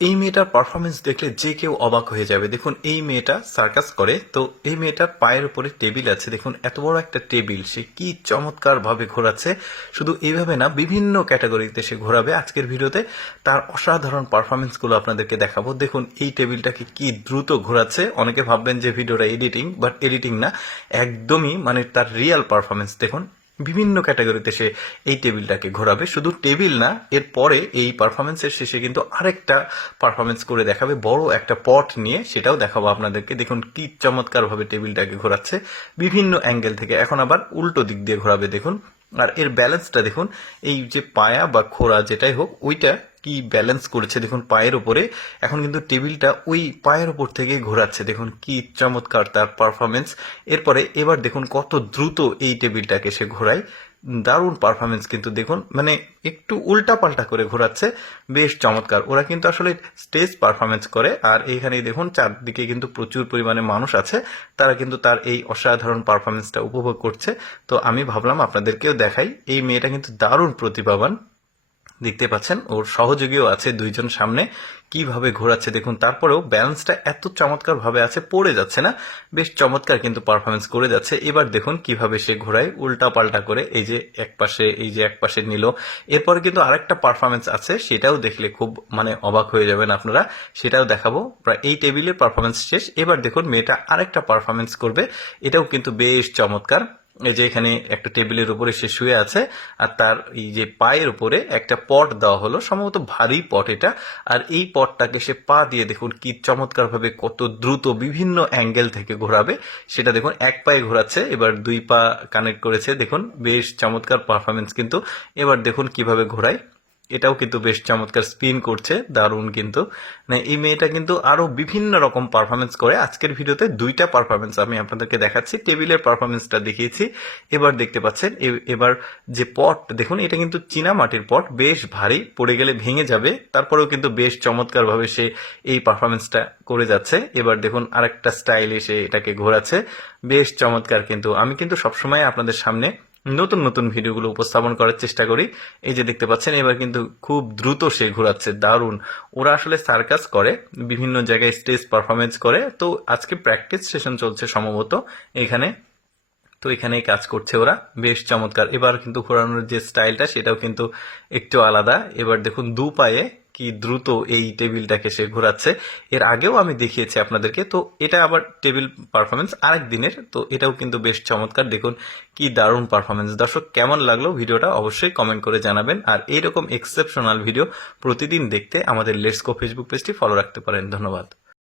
এই মেয়েটার পারফরমেন্স দেখলে যে কেউ অবাক হয়ে যাবে। দেখুন এই মেয়েটা সার্কাস করে, তো এই মেয়েটার পায়ের উপরে টেবিল আছে। দেখুন এত বড় একটা টেবিল সে কি চমৎকার ভাবে ঘোরাচ্ছে। শুধু এইভাবে না, বিভিন্ন ক্যাটাগরিতে সে ঘোরাবে। আজকের ভিডিওতে তার অসাধারণ পারফরমেন্স গুলো আপনাদেরকে দেখাবো। দেখুন এই টেবিলটাকে কি দ্রুত ঘোরাচ্ছে। অনেকে ভাববেন যে ভিডিওটা এডিটিং, বাট এডিটিং না, একদমই মানে তার রিয়েল পারফরমেন্স। দেখুন বিভিন্ন ক্যাটাগরিতে সে এই টেবিলটাকে ঘোরাবে। শুধু টেবিল না, এরপরে এই পারফরমেন্সের শেষে কিন্তু আরেকটা পারফরমেন্স করে দেখাবে, বড় একটা পট নিয়ে, সেটাও দেখাবো আপনাদেরকে। দেখুন কি চমৎকার ভাবে টেবিলটাকে ঘোরাচ্ছে বিভিন্ন অ্যাঙ্গেল থেকে। এখন আবার উল্টো দিক দিয়ে ঘোরাবে দেখুন। আর এর ব্যালেন্সটা দেখুন, এই যে পায়া বা খোরা যেটাই হোক, ওইটা কি ব্যালেন্স করেছে দেখুন পায়ের উপরে। এখন কিন্তু টেবিলটা ওই পায়ের উপর থেকে ঘোরাচ্ছে। দেখুন কি চমৎকার তার পারফরমেন্স। এরপরে এবার দেখুন কত দ্রুত এই টেবিলটাকে সে ঘোরায়। দারুণ পারফরমেন্স কিন্তু দেখুন, মানে একটু উল্টা পাল্টা করে ঘোরাচ্ছে, বেশ চমৎকার। ওরা কিন্তু আসলে স্টেজ পারফরমেন্স করে। আর এইখানে দেখুন চারদিকে কিন্তু প্রচুর পরিমাণে মানুষ আছে, তারা কিন্তু তার এই অসাধারণ পারফরমেন্সটা উপভোগ করছে। তো আমি ভাবলাম আপনাদেরকেও দেখাই। এই মেয়েটা কিন্তু দারুণ প্রতিভাবান। দেখতে পাচ্ছেন ওর সহযোগীও আছে দুইজন সামনে, কিভাবে ঘোরাচ্ছে দেখুন। তারপরেও ব্যালেন্সটা এত চমৎকার ভাবে আছে, পড়ে যাচ্ছে না, বেশ চমৎকার কিন্তু পারফরমেন্স করে যাচ্ছে। এবার দেখুন কিভাবে সে ঘোরায় উল্টা পাল্টা করে, এই যে এক পাশে, এই যে এক পাশে নিল। এরপরে কিন্তু আরেকটা পারফরমেন্স আছে, সেটাও দেখলে খুব মানে অবাক হয়ে যাবেন আপনারা, সেটাও দেখাবো। প্রায় এই টেবিলের পারফরমেন্স শেষ। এবার দেখুন মেয়েটা আরেকটা পারফরমেন্স করবে, এটাও কিন্তু বেশ চমৎকার। এই যে এখানে একটা টেবিলের উপরে সে শুয়ে আছে, আর তার এই যে পায়ের উপরে একটা পট দেওয়া হলো, সম্ভবত ভারী পট এটা। আর এই পটটাকে সে পা দিয়ে দেখুন কি চমৎকার ভাবে কত দ্রুত বিভিন্ন অ্যাঙ্গেল থেকে ঘোরাবে সেটা দেখুন। এক পায়ে ঘোরাচ্ছে, এবার দুই পা কানেক্ট করেছে, দেখুন বেশ চমৎকার পারফরমেন্স কিন্তু। এবার দেখুন কিভাবে ঘোরায়, এটাও কিন্তু বেশ চমৎকার স্পিন করছে, দারুণ কিন্তু। মানে এই মেয়েটা কিন্তু আরো বিভিন্ন রকম পারফরমেন্স করে। আজকের ভিডিওতে দুইটা পারফরমেন্স আমি আপনাদেরকে দেখাচ্ছি, টেবিলের পারফরমেন্সটা দেখিয়েছি। এবার দেখতে পাচ্ছেন এবার যে পট দেখুন, এটা কিন্তু চীনা মাটির পট, বেশ ভারী, পড়ে গেলে ভেঙে যাবে। তারপরেও কিন্তু বেশ চমৎকার ভাবে সে এই পারফরমেন্সটা করে যাচ্ছে। এবার দেখুন আরেকটা স্টাইলে সে এটাকে ঘোরাচ্ছে, বেশ চমৎকার কিন্তু। আমি কিন্তু সবসময় আপনাদের সামনে নতুন নতুন ভিডিওগুলো উপস্থাপন করার চেষ্টা করি। এই যে দেখতে পাচ্ছেন এবার কিন্তু খুব দ্রুত সে ঘোরাচ্ছে, দারুণ। ওরা আসলে সার্কাস করে, বিভিন্ন জায়গায় স্টেজ পারফরমেন্স করে। তো আজকে প্র্যাকটিস সেশন চলছে সম্ভবত এখানে, তো এখানেই কাজ করছে ওরা, বেশ চমৎকার। এবার কিন্তু ঘোরানোর যে স্টাইলটা সেটাও কিন্তু একটু আলাদা। এবার দেখুন দু পায়ে কি দ্রুত এই টেবিলটাকে সে ঘোরাচ্ছে। এর আগেও আমি দেখিয়েছি আপনাদেরকে, তো এটা আবার টেবিল পারফরমেন্স আরেক দিনের, তো এটাও কিন্তু বেশ চমৎকার। দেখুন কি দারুণ পারফরমেন্স। দর্শক কেমন লাগলো ভিডিওটা অবশ্যই কমেন্ট করে জানাবেন। আর এইরকম এক্সেপশনাল ভিডিও প্রতিদিন দেখতে আমাদের লেটস গো ফেসবুক পেজটি ফলো রাখতে পারেন। ধন্যবাদ।